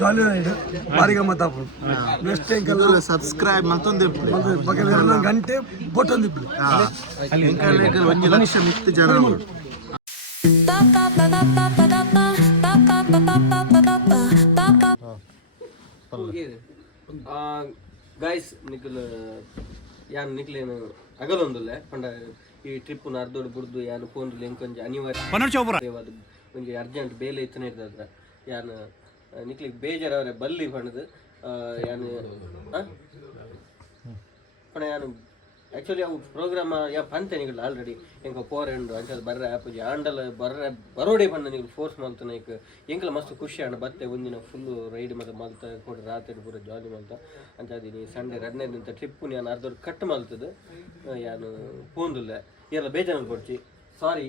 Jolly ride ಭಾರಿ ಗಮ್ಮತ್ app next time subscribe ಮತ್ತೊಂದು ಬಗೆಲ್ಲ ಗಂಟೆ ಬೊಟ್ಟೊಂದಿಬ್ರು ಒಂದು ಲಕ್ಷ ಮಿತ್ತು ಜನ ಗೈಸ್ ನಿಖಿಲ್ ಯಾನ್ ನಿಖಿಲೇನು ಅಗಲೊಂದುಲ್ಲೆ ಪಂಡ ಈ ಟ್ರಿಪ್ ಅರ್ಧೋಡು ಬುಡ್ದು ಯಾನು ಫೋನ್ಲಿ ಎಂಕೊಂಜಿ ಅನಿವಾರ್ಯ ಒಂಜಿ ಅರ್ಜೆಂಟ್ ಬೇಲೆ ಇತ್ತನೇ ಇರ್ತದ ಯಾನು ನಿಕ್ಲಿಗೆ ಬೇಜಾರವ್ರೆ ಬಲ್ಲಿ ಪಂಡದು ಯಾನು ಪಣ ಯಾನು ಆ್ಯಕ್ಚುಲಿ ಅವು ಪ್ರೋಗ್ರಾಮ್ ಯಾ ಪಂತೆ ನಿಗಳು ಆಲ್ರೆಡಿ ಎಂಕ ಪೋರೆಂಡು ಅಂಚದು ಬರ್ರೆ ಆಪುಜಿ ಆಂಡಲ್ ಬರ್ರೆ ಬರೋಡೆ ಪಂಡ ನಿಗಳು ಫೋರ್ಸ್ ಮಲ್ತನ ಈಗ ಎಂಕಲ ಮಸ್ತ್ ಖುಷಿ ಆಂಡ ಬತ್ತೆ ಒಂದಿನ ಫುಲ್ಲು ರೈಡ್ ಮತ್ತೆ ಮಲ್ತ ಕೊಡಿ ರಾತ್ರಿ ಪೂರ ಜಾಲಿ ಮಲ್ತ ಅಂಚದಿ ಸಂಡೇ 2ನೇ ಟ್ರಿಪ್ಪು ನಾನು ಅರ್ಧವ್ರು ಕಟ್ ಮಲ್ತದು ಯಾನು ಪೋಂದುಲ್ಲೆ ಎಲ್ಲ ಬೇಜಾರು ಕೊಡ್ಚಿ ಸಾರಿ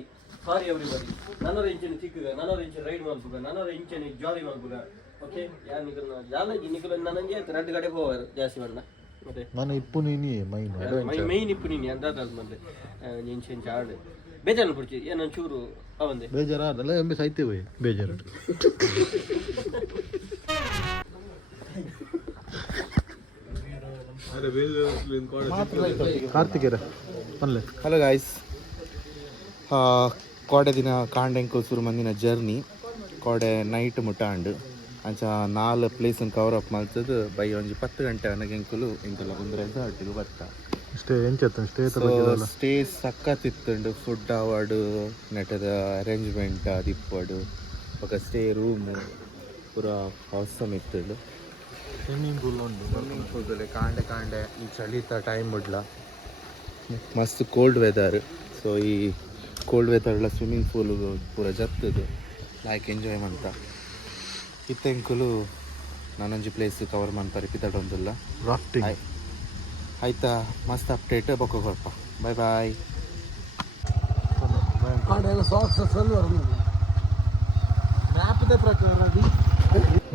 ಎವ್ರಿಬಡಿ ನನ್ನರ ಇಂಚಿನ ಚಿಕ್ಕಗ ನನ್ನರ ಇಂಚಿನ ರೈಡ್ ಮಲ್ಪುಗ ನನ್ನರ ಇಂಚಿನ ಜಾಲಿ ಮಲ್ಪುಗ ಓಕೆ ಯಾರು ನಿಖಲ್ ಜಾಲಾಗಿ ನಿಖಲ್ ನನಗೆ 2 ಕಡೆ ಹೋವಾರು ಜಾಸ್ತಿ ಬಣ್ಣ ಮತ್ತೆ ನಾನು ಇಪ್ಪು ನೀನಿ ಮೈನ್ ಇಪ್ಪು ನೀನಿ ಅಂದಾದ ಮತ್ತೆ ಇಂಚಿನ ಚಾಡು ಬೇಜಾರು ಕೊಡ್ಚಿ ಏನೋ ಚೂರು ಅವಂದೆ ಬೇಜಾರಲ್ಲ ಎಂಬೆ ಸಾಯ್ತೇವೆ ಬೇಜಾರು ಕಾರ್ತಿಕೇರ ಹಲೋ ಗಾಯ್ಸ್ ಕೋಡೆ ದಿನ ಕಾಂಡೆಂಕು ಸುರು ಮಂದಿನ ಜರ್ನಿ ಕೋಡೆ ನೈಟ್ ಮುಟ್ಟಾಂಡು ಅಂಚ 4 ಪ್ಲೇಸನ್ನು ಕವರ್ ಅಪ್ ಮಾಡ್ತದ್ದು ಬೈ ಒಂಜಿ 10 ಗಂಟೆ ನನಗೆ ಎಂಕುಲು ಒಂದು ರೆಸಾರ್ಟಿಗೆ ಬರ್ತಾ ಸ್ಟೇ ಸಕ್ಕತ್ತಿತ್ತುಂಡು ಫುಡ್ ಅವಾರ್ಡು ನೆಟ್ಟದ ಅರೇಂಜ್ಮೆಂಟ್ ಅದಿಪ್ಪಡು ఒక ಸ್ಟೇ ರೂಮ್ ಪೂರ ಅವಸಮ್ ಇತ್ತುಂಡು ಸ್ವಿಮ್ಮಿಂಗ್ ಪೂಲ್ ಕಾಂಡೆ ಈ ಚಳಿತ ಟೈಮ್ ಬಿಡ್ಲ ಮಸ್ತ್ ಕೋಲ್ಡ್ ವೆದರ್ ಸೊ ಈ ಕೋಲ್ಡ್ ವೆದರ್ಲ ಸ್ವಿಮ್ಮಿಂಗ್ ಪೂಲ್ ಪೂರ ಜತ್ತದು ಲೈಕ್ ಎಂಜಾಯ್ ಮಾಡ್ತಾ ಇತ್ತೆಂಕುಲು ನಾನೊಂಜಿ ಪ್ಲೇಸ್ ಕವರ್ ಮಾಡ್ತಾರೆ ಪಿತಾಡೊಂದಿಲ್ಲ ರಾಫ್ಟಿಂಗ್ ಆಯ್ತಾ ಮಸ್ತ್ ಅಪ್ಡೇಟ್ ಬೊಕ್ಕ ಕೊಲ್ಪ ಬಾಯ್ ಬಾಯ್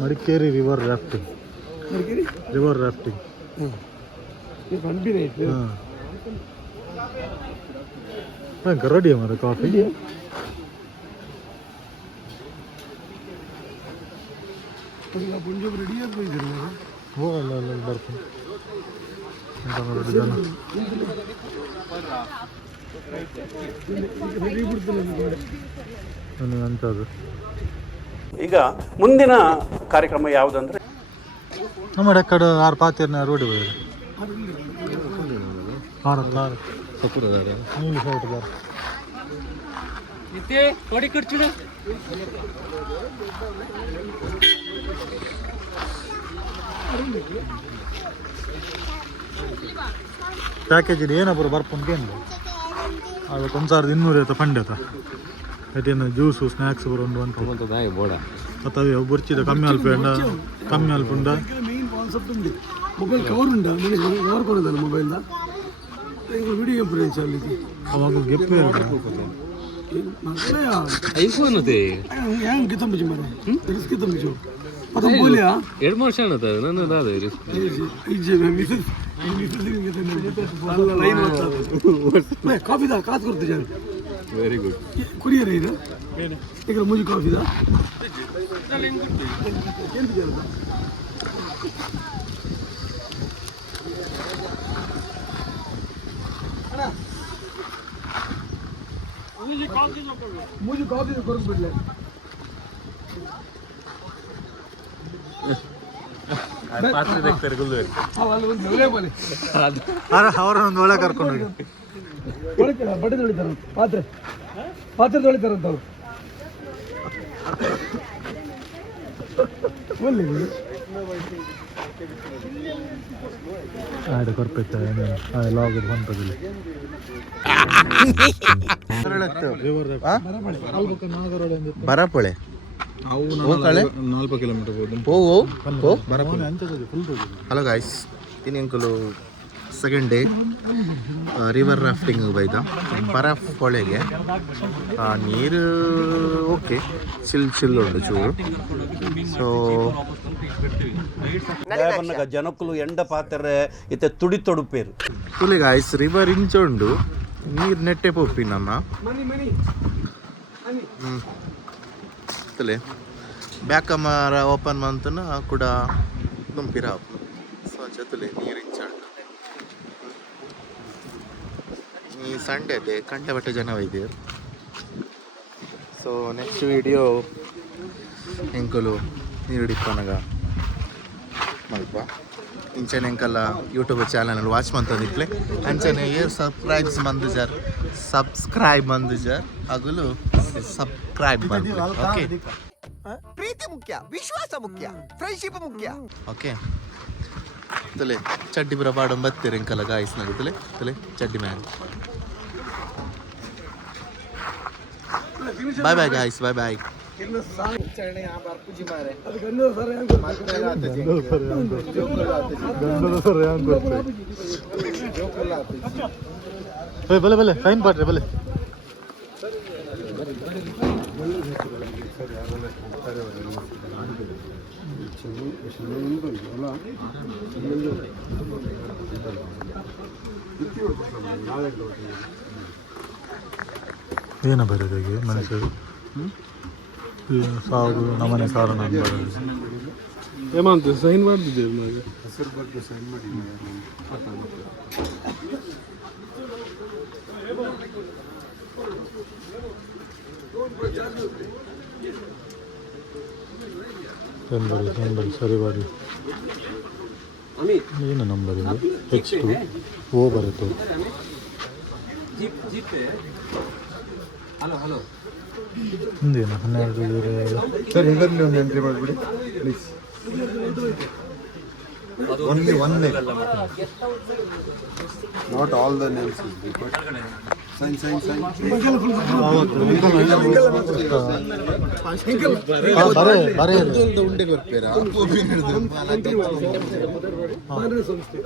ಮಡಿಕೇರಿ ರಿವರ್ ರಾಫ್ಟಿಂಗ್ ರೆಡಿ ಮಾರ ಕಾಫಿ ಹೋಗಲ್ಲ ಅಲ್ಲ ಬರ್ತೀನಿ ಅಂತದ್ದು ಈಗ ಮುಂದಿನ ಕಾರ್ಯಕ್ರಮ ಯಾವುದಂದ್ರೆ ನಮ್ಮ ಕಡೆ 6 ಪಾತಿರ್ನ ರೋಡ್ ಹೋಗಿದೆ ಪ್ಯಾಕೇಜ್ ಇದೆ ಏನಪ್ಪ ಬರ್ಪುಂಟೇನು ಅದಕ್ಕೆ 1200 ಫಂಡ್ ಆಯ್ತಾ ಅದೇನು ಜ್ಯೂಸು ಸ್ನ್ಯಾಕ್ಸ್ ಬರೋದು ಅಂತ ಬೋಡ ಮತ್ತು ಅದೇ ಬರ್ಚಿದ ಕಮ್ಮಿ ಅಲ್ಪುಂಡ మెయిన్ కాన్సెప్ట్ ఉంది మొబైల్ కవర్ ఉందా కవర్ కొనదాలి మొబైల్ దా వీడియో ప్రింట్ చాలిది ಅವಾಗ ಗಿಫ್ಟ್ ಐಫೋನ್ ಅದೇ ಹೆಂಗ್ ಕಿತ್ತಂಬಿಜಿ ಮಾರೆ ರಿಸ್ಕ್ ಕಿತ್ತಂಬಿಜಿ ಪತಂ ಬೋಲಿಯಾ 2 ವರ್ಷ ಅನ್ನತ ನನ್ನ ದಾದ ರಿಸ್ಕ್ ಈಜೆ ಮಿಸಸ್ ಕಾಫಿ ದಾ ಕಾತ್ ಕೊಡ್ತೆ ಜಾನ್ ವೆರಿ ಗುಡ್ ಕುರಿಯರ್ ಇದು ಈಗ ಮುಜಿ ಕಾಫಿ ದಾ ಎಂತ ಜಾನ್ मुझे कॉफी तो करूँ बिडले ಪಾತ್ರ देखते ಗುಲ್ಲು ಅವಲ್ಲ ಒಂದು ಒಳ್ಳೆ ಬಲೆ ಅವರನ್ನು ಒಳಗೆ ಕರ್ಕೊಂಡು ಹೋಗಿ ಒಳಗೆ ಬಟ್ಟೆ ತೊಳಿತಾರೆ ಪಾತ್ರೆ ತೊಳಿತಾರೆ ಅಂತ ಅವರು ಒಳ್ಳೆ ಆಡ ಕೊರ್ಪೆತ್ತ ಲಾಗ್ ಹೊಂಟದಿಲ್ಲ ಬರಪಳೆ 4 ಕಿಲೋಮೀಟರ್ ಹಲೋ ಗಾಯ್ಸ್ ತಿನ್ನಿಂಕಲು ಸೆಕೆಂಡ್ ಡೇ ರಿವರ್ ರಾಫ್ಟಿಂಗ್ ಬೈದ ಬರಫ್ ಹೊಳೆಗೆ ನೀರು ಓಕೆ ಚಿಲ್ ಉಂಟು ಚೂರು ಸೊ ಜನಕ್ಕಲು ಎಂಡ ಪಾತ್ರೆ ಇತ್ತೆ ತುಡಿ ತೊಡುಪೇರು ತುಲೆ ಗಾಯ್ಸ್ ರಿವರ್ ಇಂಚೊಂಡು ನೀರು ನೆಟ್ಟೆ ಪೋಪಿ ನಮ್ಮ ತುಲೆ ಬ್ಯಾಕ್ ಕ್ಯಾಮರಾ ಓಪನ್ ಮಂತನ ಕೂಡ ದುಂಪಿರ ಸೊ ಜೊತೆಲೆ ನೀರಿಂಚಾಡು ಈ ಸಂಡೇ ಅದೇ ಕಂಡೆ ಬಟ್ಟೆ ಜನ ಒಯ್ದೇರು. ಸೊ ನೆಕ್ಸ್ಟ್ ವಿಡಿಯೋ ಎಂಕಲು ನೀರುಡಿಪ್ಪನಗ ಮಲ್ಪ ಇಂಚನೆ ಎಂಕಲ್ಲ ಯೂಟ್ಯೂಬ್ ಚಾನಲ್ ವಾಚ್ ಮಂತಂದಿಪ್ಲೆ ಅಂಚನೆ ಏರ್ ಸಬ್ಸ್ಕ್ರೈಬ್ ಮಂದಿಜರ್ ಹಗಲು ಸಬ್ಸ್ಕ್ರೈಬ್ ಬಂದು ಓಕೆ ಪ್ರೀತಿ ಮುಖ್ಯ, ವಿಶ್ವಾಸ ಮುಖ್ಯ, ಫ್ರೆಂಡ್ಶಿಪ್ ಮುಖ್ಯ. ಓಕೆ ತಲೆ ಚಡ್ಡಿ ಬರ ಬಾಡಂ ಬತ್ತೀರಿ ಎಂಕಲ್ಲ ಗಾಯಸ್ನಾಗ ತಲೆ ತಲೆ ಚಡ್ಡಿ ಮ್ಯಾನ್ ಬಾಯ್ ಬಾಯ್ ಗಾಯ್ಸ್ ಬಾಯ್ ಬಾಯ್. भले भले फाइन पाट भले ಏನ ಬರೋದಾಗೆ ಮನುಷ್ಯರು ಸಾರು ನಮ್ಮನೆ ಸಾರು ನಾನು ಬರೋದು ಏಮಂತ ಸೈನ್ ಮಾಡ್ತಿದ್ದೇವೆ ನಾವು ಹೆಸರು ಬಗ್ಗೆ ಸೈನ್ ಮಾಡಿ ನಂಬರ್ ಸರಿ ಬಾರಿ ಏನು ನಂಬರ್ ಇದು H2 O ಬರುತ್ತೆ. ಹಿಂದೇನು 12 ಸರ್ ಇದರಲ್ಲಿ ಒಂದು ಎಂಟ್ರಿ ಮಾಡಿಬಿಡಿ please. Only one name. Not all the names is but sign. bare ಉಂಡೆ ಬರ್ತೀರಾ ಬಾರ್ನೆ ಸಂಸ್ಥೆ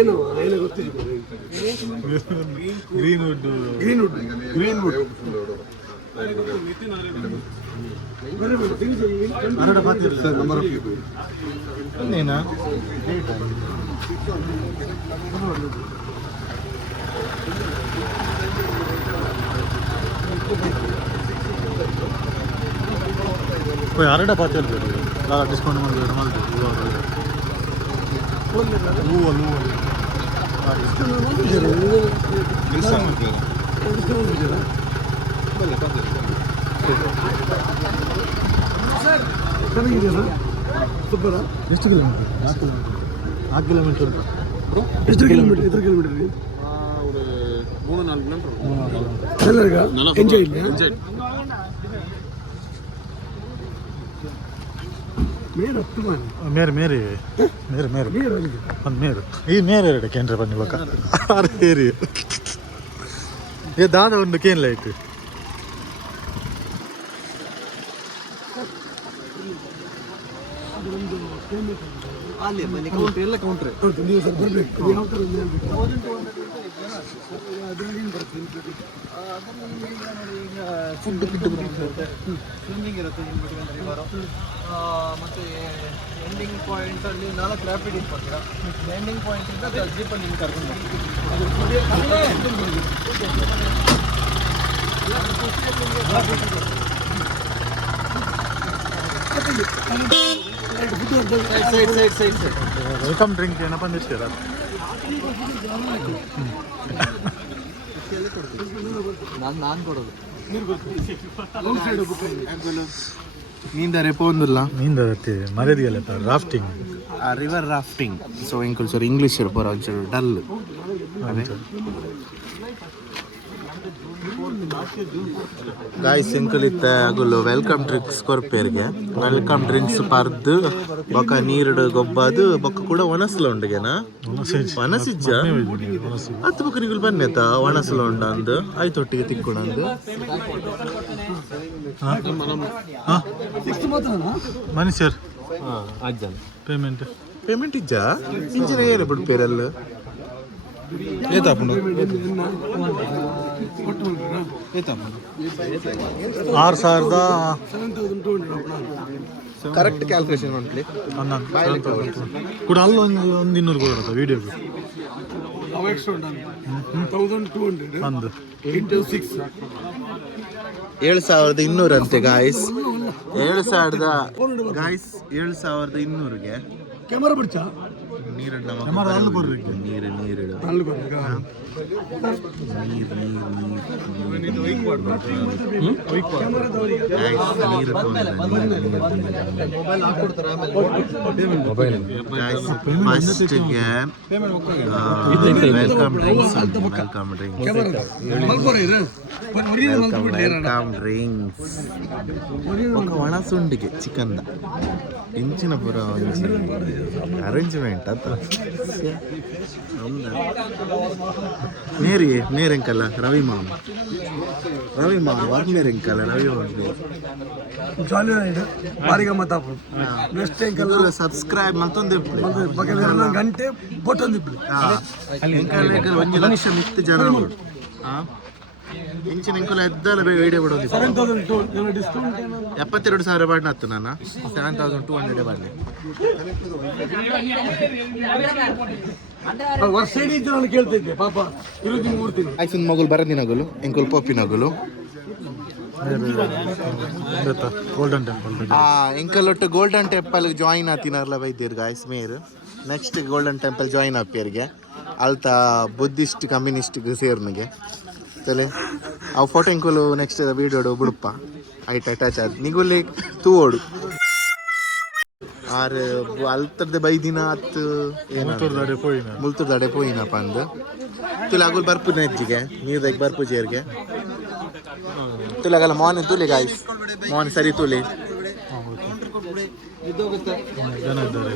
ಏನು ಗೊತ್ತಿದೆ ಗ್ರೀನ್ವುಡ್ ನಂಬರ್ ಆಫ್ ಪೀಪಲ್ ನೀನಾ ಯಾರಡ ಪಾತಿ ಹೇಳ್ಬೇಕು ಡಿಸ್ಕೌಂಟ್ ಮಾಡಿದ್ರೆ ಚೆನ್ನಾಗಿದೆಯಲ್ಲ ಸೂಪರ. ಎಷ್ಟು ಕಿಲೋಮೀಟರ್? 4 ಕಿಲೋಮೀಟರ್ ಉಂಟು. ಎಷ್ಟು ಕಿಲೋಮೀಟರ್? 3-4 ಕಿಲೋಮೀಟರ್ ಎಲ್ಲರಿಗ ಎಂಜಾಯ್ ಇಲ್ಲ ಮೇರೆ ಹತ್ತು ಮಾಡಿ ಮೇರೆ ಒಂದು ಮೇರು ಈ ಮೇರೆ ಎರಡು ಕೇಂದ್ರ ಬನ್ನಿ ಬಕ್ಕ ಏರಿ ಏ ದಾದ ಒಂದು ಕೇನ್ಲ ಐತಿ ಎಲ್ಲ ಕೌಂಟ್ರೆ ನೀವು ಸರ್ ಬರಬೇಕು. ಯಾವ ಥರ ಫುಡ್ ಸ್ವಿಮ್ಮಿಂಗ್ ಇರುತ್ತೆ ಮತ್ತು ಎಂಡಿಂಗ್ ಪಾಯಿಂಟಲ್ಲಿ 4 ರ್ಯಾಪಿಡ್ ಇಟ್ಕೊಳ್ತೀರಾ. ಎಂಡಿಂಗ್ ಪಾಯಿಂಟಿಂದ ಜೀಪಲ್ಲಿ ನಿಮ್ಗೆ ಕರ್ಕೊಂಡು ಸೈಡ್ ವೆಲ್ಕಮ್ ಡ್ರಿಂಕ್ ಏನಪ್ಪ ಅಂದಿರ್ತೀರ ನಾನು ಕೊಡೋದು ನೀಂದರೆ ಪೋಂದಿಲ್ಲ ನೀಂದತ್ತೆ ಮರ್ಯಾದೆಯಲ್ಲ ರಾಫ್ಟಿಂಗ್ ರಿವರ್ ರಾಫ್ಟಿಂಗ್. ಸೊ ಇಂಕಲ್ ಸರ್ ಇಂಗ್ಲೀಷ್ ಬರೋ ಒಂಚೂರು ಡಲ್ ಗಾಯ್ಸ್ ಇಂಕಲ್ ಇತ್ತ ಅಗುಲು ವೆಲ್ಕಮ್ ಡ್ರಿಂಕ್ಸ್ ಕೊರ್ಪೇರ್ಗೆ ವೆಲ್ಕಮ್ ಡ್ರಿಂಕ್ಸ್ ಪರ್ದು ಬೊಕ್ಕ ನೀರುಡು ಗೊಬ್ಬದು ಬೊಕ್ಕ ಕೂಡ ಒಣಸ್ಲ ಉಂಡಿಗೆನಾ ಒಣಸಿಜ್ಜ ಹತ್ತು ಬೊಕ್ಕ ನಿಗುಲು ಬನ್ನೆತ ಒಣಸ್ಲ ಉಂಡ ಅಂದು ಆಯ್ತೊಟ್ಟಿಗೆ ತಿಕ್ಕೊಡಂದು ಮನುಷ್ಯರ್ ಪೇಮೆಂಟ್ ಇಜ್ಜ ಇಂಚಿನ ಏರು ಬಿಡ್ಪೇರಲ್ಲ ಏತಾಪುಂಡು 6,200 ಕರೆಕ್ಟ್ ಕ್ಯಾಲ್ಕುಲೇಷನ್ ಮಾಡ್ಲಿ ಕೂಡ ಅಲ್ಲ ಒಂದು 200 ಕೊಡೋದು ವಿಡಿಯೋಗೆ ಎಕ್ಸ್ಟ್ರಾ 1200 ಒಂದು into 6 7,200 ಅಂತೆ ಗಾಯ್ಸ್. 7,200ಗೆ ಕ್ಯಾಮರಾ ಬಿಡ್ಚಾ ನೀರು ವೆಲ್ಕಮ್ ಡ್ರಿಂಕ್ಸ್ ఒక ಒಣಸುಂಡಿಗೆ ಚಿಕನ್ದ ಇಂಚಿನ ಪುರ ಅರೇಂಜ್ಮೆಂಟ್ ಅಂತ ನೇರೆಂಕಲ್ಲ ರವಿ ಮಾಮ ಬರ್ನೇರೆಂಕಲ್ಲ ರವಿ ಮಾಮ ಜಾಲಿ ಭಾರಿ ಗಮ್ಮತ್ ನೆಕ್ಸ್ಟ್ ಟೈಮ್ ಸಬ್ಸ್ಕ್ರೈಬ್ ಮತ್ತೊಂದು ಗಂಟೆ ಬೊಟ್ಟೊಂದಿಬ್ರು ಒಂದು ಲಕ್ಷ ಮಿತ್ತು ಜನ ಇಂಚಿನ ಇಂಕುಲ ಎದ್ದಲ್ಲ ವಿಡಿಯೋ ಬಿಡೋದು 7,200 ಡಿಸ್ಕೌಂಟ್ 72,000 ಬಾಡ್ನ ಹತ್ತು ನಾನು 7,200 ಬಾಡ್ನೆ ವರ್ಷ ಇಡೀ ನಾನು ಕೇಳ್ತಿದ್ದೆ ಪಾಪ ಇರೋದು 3 ತಿಂಗಳು ಆಯ್ತು ಮಗುಲು ಬರದಿನಗುಲು ಇಂಕುಲ್ ಪೋಪಿನಗುಲು ಗೋಲ್ಡನ್ ಟೆಂಪಲ್ ಇಂಕಲೊಟ್ಟು ಗೋಲ್ಡನ್ ಟೆಂಪಲ್ ಜಾಯಿನ್ ಆತಿನಾರ್ಲ ಬೈದಿರ್ ಗಾಯ್ಸ್ ಮೇರ್ ನೆಕ್ಸ್ಟ್ ಗೋಲ್ಡನ್ ಟೆಂಪಲ್ ಜಾಯಿನ್ ಆಪಿಯರ್ಗೆ ಅಲ್ತ ಬುದ್ಧಿಸ್ಟ್ ಕಮ್ಯುನಿಸ್ಟ್ಗೆ ಸೇರ್ನಿಗೆ ತಲೆ ಅವು ಫೋಟೋ ಇಂಕುಲು ನೆಕ್ಸ್ಟ್ ವೀಡಿಯೋಡು ಬಿಡುಪ್ಪ ಐಟ್ ಅಟ್ಯಾಚ್ ಆದ್ ನಿಗುಲಿ ತೂವೋಡು ಆರ್ ಅಲ್ತರ್ದೆ ಬೈದಿನ ಹತ್ತು ಮುಲ್ತುರ್ದಾಡೆ ಪೋಯಿನಪ್ಪ ಅಂದು ತುಲೆ ಅಗುಲ್ ಬರ್ಪು ನೆಜ್ಜಿಗೆ ನೀರ್ದಾಗ ಬರ್ಪು ಜೇರ್ಗೆ ತುಲಾಗಲ್ಲ ಮಾರ್ನಿಂಗ್ ತುಲೆ ಗಾಯ್ಸ್ ಮಾರ್ನಿಂಗ್ ಸರಿ ತುಲೆ ಜನ ಇದ್ದಾರೆ